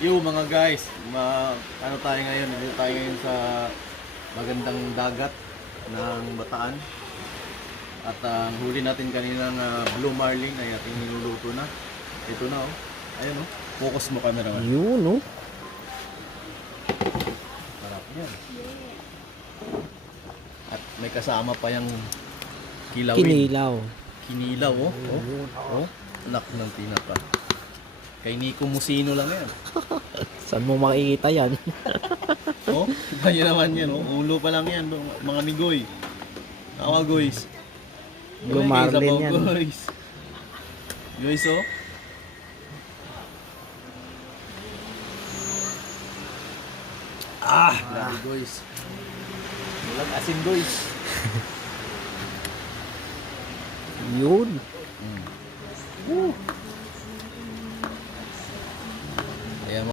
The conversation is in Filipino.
Yo mga guys, ano tayo ngayon? Dito tayo ngayon sa magandang dagat ng Bataan. At ang huli natin kaninang blue marlin ay ating niluluto na. Ito na oh. Ayun oh. Focus mo camera man. Yun, no? Sarap yan. At may kasama pa yung kilawin. Kinilaw. Kinilaw oh. Oh. Anak ng tinapa. Kay Nico Musino lang yan. Saan mo makikita yan? Oh, kaya naman yan. Oh. Ulo pa lang yan. Mga migoy. Awa guys. Blue marlin yan. Guys. Guys oh. Grabe guys. Walang asin guys. Yun.